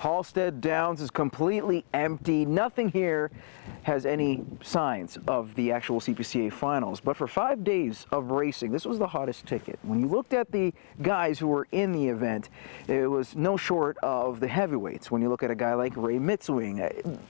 Halstead Downs is completely empty. Nothing here has any signs of the actual CPCA finals. But for 5 days of racing, this was the hottest ticket. When you looked at the guys who were in the event, it was no short of the heavyweights. When you look at a guy like Ray Mitswing,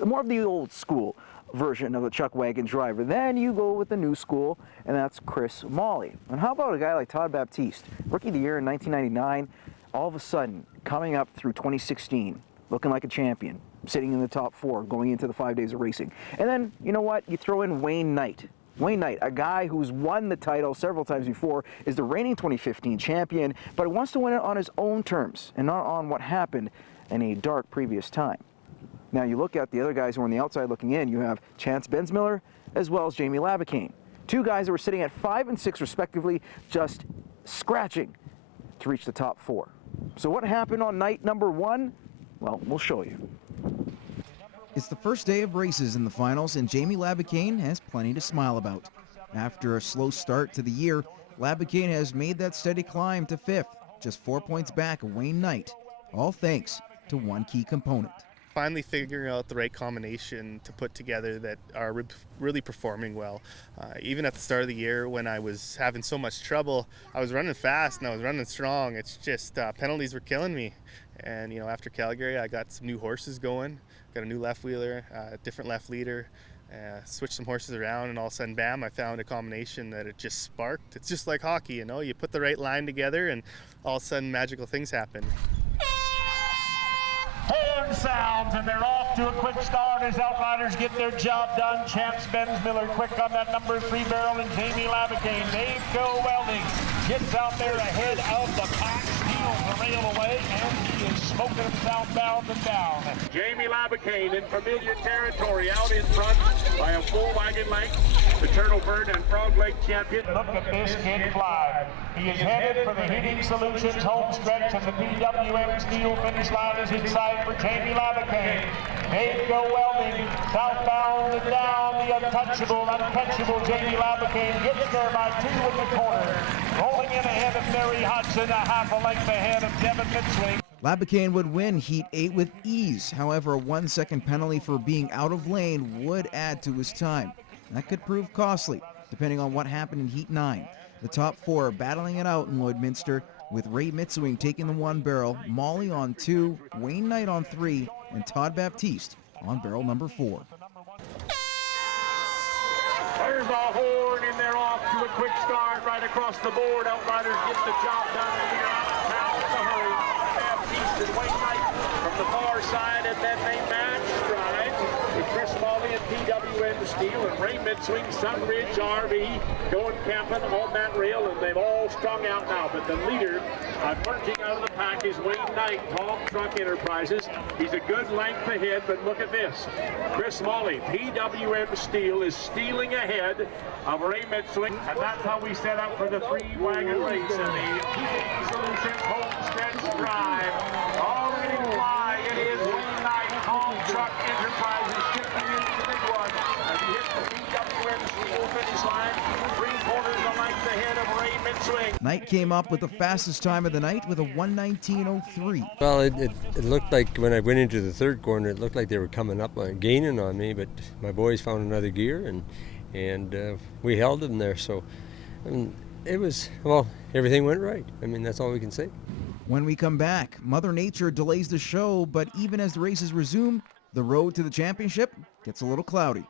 more of the old school version of a chuck wagon driver. Then you go with the new school, and that's Chris Molly. And how about a guy like Todd Baptiste, Rookie of the Year in 1999, all of a sudden coming up through 2016, looking like a champion, sitting in the top 4, going into the 5 days of racing. And then, you know what, you throw in Wayne Knight. Wayne Knight, a guy who's won the title several times before, is the reigning 2015 champion, but wants to win it on his own terms and not on what happened in a dark previous time. Now you look at the other guys who are on the outside looking in, you have Chance Bensmiller as well as Jamie Labicane. 2 guys that were sitting at 5 and 6 respectively, just scratching to reach the top 4. So what happened on night number 1? Well, we'll show you. It's the first day of races in the finals, and Jamie Labicane has plenty to smile about. After a slow start to the year, Labicane has made that steady climb to 5th, just 4 points back of Wayne Knight, all thanks to one key component. Finally figuring out the right combination to put together that are really performing well. Even at the start of the year when I was having so much trouble, I was running fast and I was running strong. It's just penalties were killing me. And after Calgary, I got some new horses going, got a new left wheeler, different left leader, switched some horses around, and all of a sudden, bam, I found a combination that it just sparked. It's just like hockey, you put the right line together and all of a sudden magical things happen. Horn sounds, and they're off to a quick start as Outriders get their job done. Chance Bensmiller quick on that number 3 barrel, and Jamie Labicane. Dave Go Welding gets out there ahead of the pack, steals the rail away, and he is smoking them southbound and down. Jamie Labicane in familiar territory, out in front by a full wagon length. The Turtle Bird and Frog Lake champion. Look at this kid fly. He is headed for the Heating Solutions Homestretch, and the PWM Steel finish line is in sight for Jamie Labicane. Dave Go Welding, southbound and down, the untouchable, uncatchable Jamie Labicane gets there by 2 in the corner. Rolling in ahead of Mary Hodgson, a half a length ahead of Devin Mitswing. Labicane would win Heat 8 with ease. However, a 1-second penalty for being out of lane would add to his time. That could prove costly, depending on what happened in Heat 9. The top 4 battling it out in Lloydminster, with Ray Mitswing taking the 1 barrel, Molly on 2, Wayne Knight on 3, and Todd Baptiste on barrel number 4. There's a horn, and they're off to a quick start right across the board. Outriders get the job done, and they're out of town in a hurry. Baptiste and Wayne Knight from the far side, and then they match stride with Chris Molly and PWM Steel and Ray Mitswing, Sunridge RV going camping on that rail, and they've all strung out now. But the leader emerging out of the pack is Wayne Knight, Tom Truck Enterprises. He's a good length ahead, but look at this. Chris Molly, PWM Steel, is stealing ahead of Ray Mitswing, and that's how we set up for the 3-wagon race in the Heating Solutions Homestretch Drive. Already fly, it is Wayne Knight, Tom Truck Enterprises shifting into the big one. As he hits the PWM Steel finish line, 3/4 a length ahead of Ray Mitswing. Knight came up with the fastest time of the night with a 1:19.03. Well, it looked like when I went into the third corner, it looked like they were coming up, gaining on me, but my boys found another gear, and we held them there. So it was, well, everything went right. I mean, that's all we can say. When we come back, Mother Nature delays the show, but even as the races resume, the road to the championship gets a little cloudy.